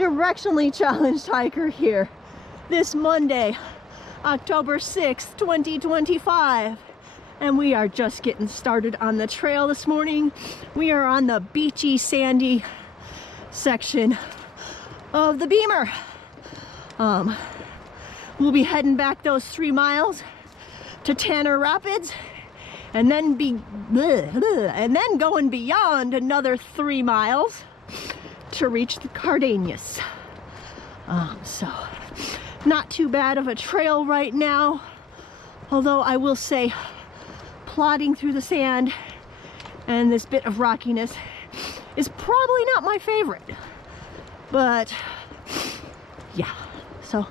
directionally challenged hiker here this Monday, October 6th, 2025. And we are just getting started on the trail this morning. We are on the beachy, sandy section of the Beamer. We'll be heading back those 3 miles to Tanner Rapids, and then going beyond another 3 miles to reach the Cardenas. So not too bad of a trail right now, although I will say plodding through the sand and this bit of rockiness is probably not my favorite, but yeah. So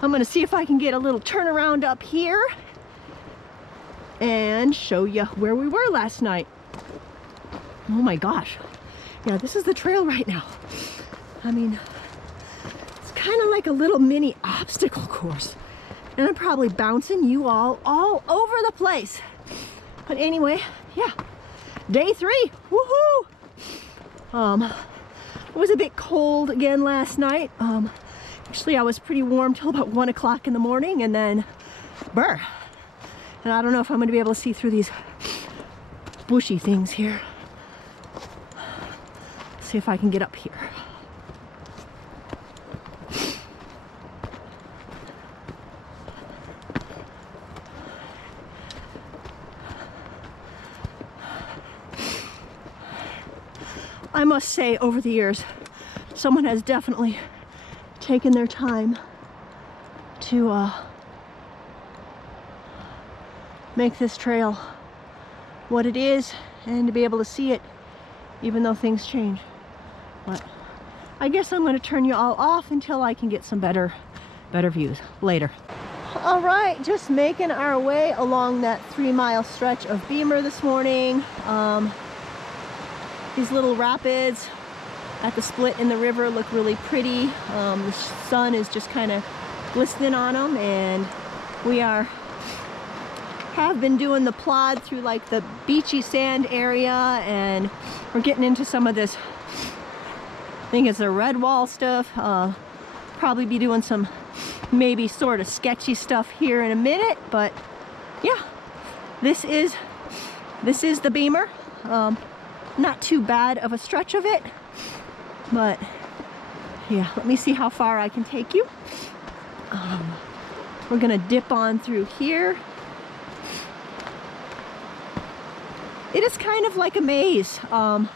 I'm gonna see if I can get a little turnaround up here and show you where we were last night. Oh my gosh, yeah, this is the trail right now. I mean, it's kind of like a little mini obstacle course, and I'm probably bouncing you all over the place. But anyway, yeah, day 3, woohoo! It was a bit cold again last night. Actually, I was pretty warm till about 1 o'clock in the morning, and then brr. And I don't know if I'm going to be able to see through these bushy things here. See if I can get up here. I must say, over the years, someone has definitely taken their time to make this trail what it is, and to be able to see it even though things change. But I guess I'm going to turn you all off until I can get some better views later. All right, just making our way along that 3-mile stretch of Beamer this morning. These little rapids at the split in the river look really pretty. The sun is just kind of glistening on them, and we have been doing the plod through like the beachy sand area, and we're getting into some of this, I think it's the red wall stuff. Probably be doing some maybe sort of sketchy stuff here in a minute, but yeah, this is the Beamer. Not too bad of a stretch of it, but yeah, let me see how far I can take you. We're gonna dip on through here. It is kind of like a maze. I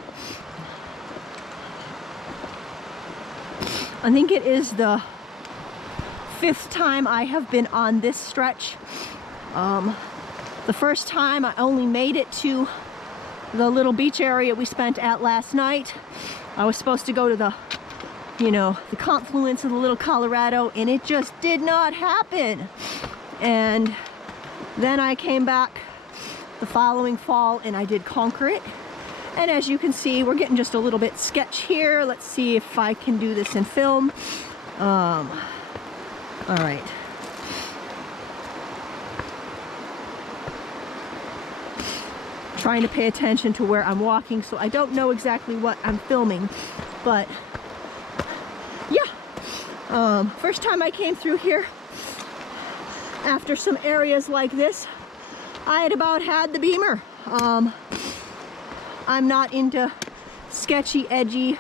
think it is the 5th time I have been on this stretch. The first time I only made it to the little beach area we spent at last night. I was supposed to go to the, the confluence of the Little Colorado, and it just did not happen. And then I came back the following fall and I did conquer it. And as you can see, we're getting just a little bit sketch here. Let's see if I can do this in film. All right. Trying to pay attention to where I'm walking, so I don't know exactly what I'm filming, but yeah. First time I came through here after some areas like this, I had about had the Beamer. I'm not into sketchy, edgy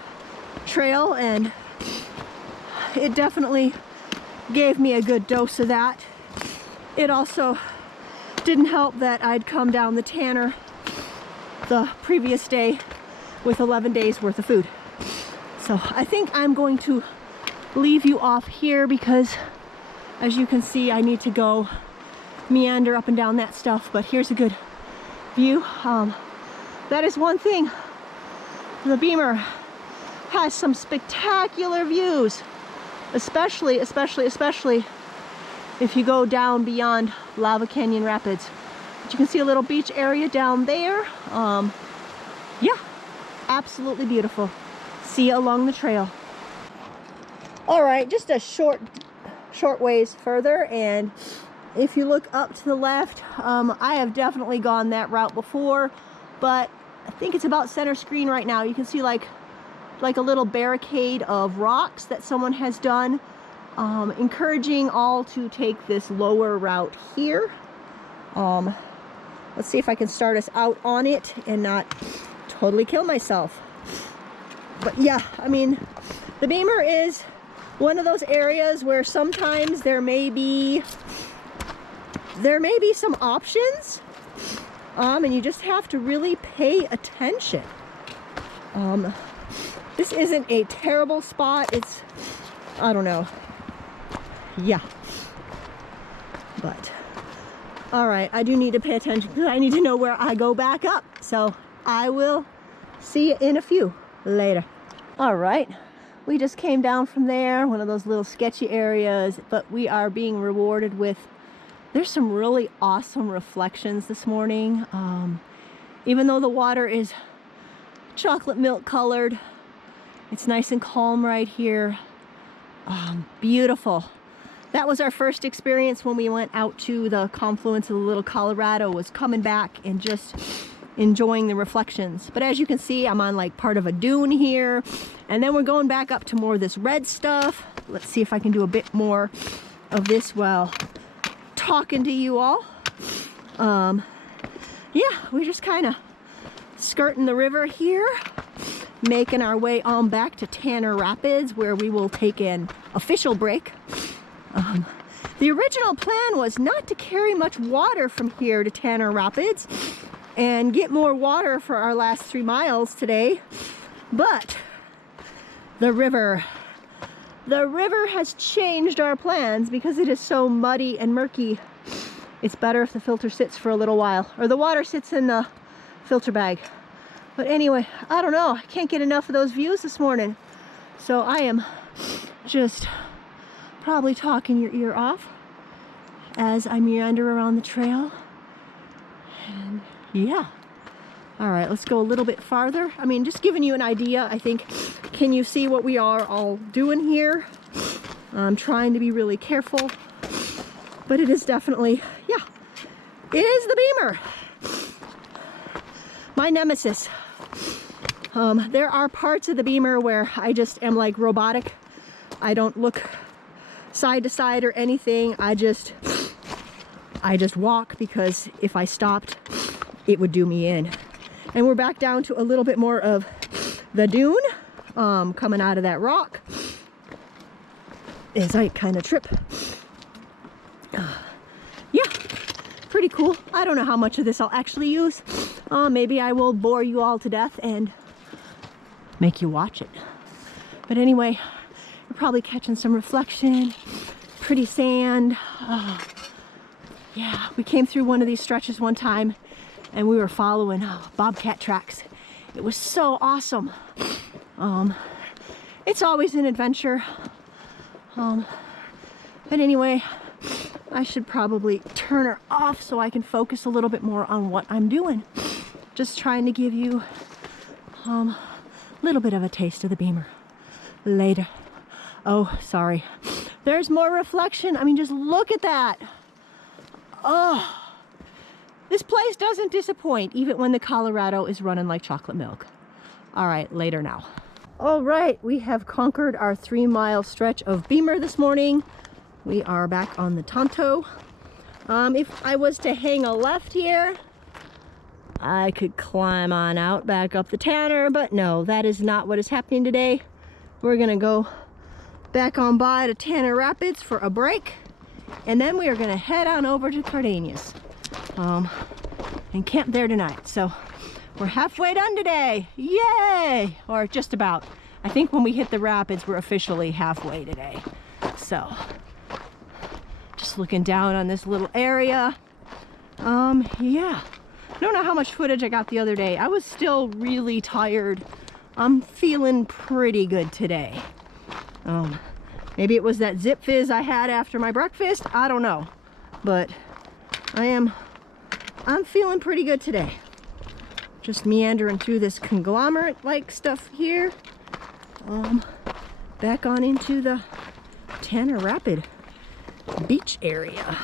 trail, and it definitely gave me a good dose of that. It also didn't help that I'd come down the Tanner the previous day with 11 days worth of food. So I think I'm going to leave you off here because, as you can see, I need to go meander up and down that stuff, but here's a good view. That is one thing. The Beamer has some spectacular views, especially if you go down beyond Lava Canyon Rapids. But you can see a little beach area down there. Yeah, absolutely beautiful. See you along the trail. All right, just a short ways further, and if you look up to the left, I have definitely gone that route before, but I think it's about center screen right now. You can see like like a little barricade of rocks that someone has done, encouraging all to take this lower route here. Let's see if I can start us out on it and not totally kill myself. But yeah, I mean, the Beamer is one of those areas where sometimes there may be some options, and you just have to really pay attention. This isn't a terrible spot. It's, I don't know. Yeah. But, all right, I do need to pay attention because I need to know where I go back up. So I will see you in a few later. All right, we just came down from there, one of those little sketchy areas, but we are being rewarded with, there's some really awesome reflections this morning. Even though the water is chocolate milk colored, it's nice and calm right here. Beautiful. That was our first experience when we went out to the confluence of the Little Colorado, was coming back and just enjoying the reflections. But as you can see, I'm on like part of a dune here, and then we're going back up to more of this red stuff. Let's see if I can do a bit more of this while talking to you all. Yeah, we're just kind of skirting the river here, making our way on back to Tanner Rapids, where we will take an official break. The original plan was not to carry much water from here to Tanner Rapids and get more water for our last 3 miles today, but the river has changed our plans because it is so muddy and murky. It's better if the filter sits for a little while, or the water sits in the filter bag. But anyway, I don't know, I can't get enough of those views this morning, so I am just probably talking your ear off as I meander around the trail. And yeah, all right, let's go a little bit farther. I mean, just giving you an idea, I think. Can you see what we are all doing here? I'm trying to be really careful, but it is definitely, yeah, it is the Beamer, my nemesis. There are parts of the Beamer where I just am like robotic. I don't look side to side or anything. I just walk, because if I stopped, it would do me in. And we're back down to a little bit more of the dune, coming out of that rock as I kind of trip. Yeah, pretty cool. I don't know how much of this I'll actually use. Maybe I will bore you all to death and make you watch it. But anyway, we're probably catching some reflection, pretty sand. Yeah, we came through one of these stretches one time and we were following bobcat tracks. It was so awesome. It's always an adventure. But anyway, I should probably turn her off so I can focus a little bit more on what I'm doing. Just trying to give you a little bit of a taste of the Beamer later. Oh, sorry. There's more reflection. I mean, just look at that. Oh, this place doesn't disappoint, even when the Colorado is running like chocolate milk. All right, later now. All right, we have conquered our 3-mile stretch of Beamer this morning. We are back on the Tonto. If I was to hang a left here, I could climb on out back up the Tanner, but no, that is not what is happening today. We're gonna go back on by to Tanner Rapids for a break, and then we are gonna head on over to Cardenas and camp there tonight. So we're halfway done today. Yay! Or just about. I think when we hit the rapids, we're officially halfway today. So just looking down on this little area. Yeah. I don't know how much footage I got the other day. I was still really tired. I'm feeling pretty good today. Maybe it was that Zip Fizz I had after my breakfast. I don't know. But I'm feeling pretty good today. Just meandering through this conglomerate-like stuff here. Back on into the Tanner Rapid beach area.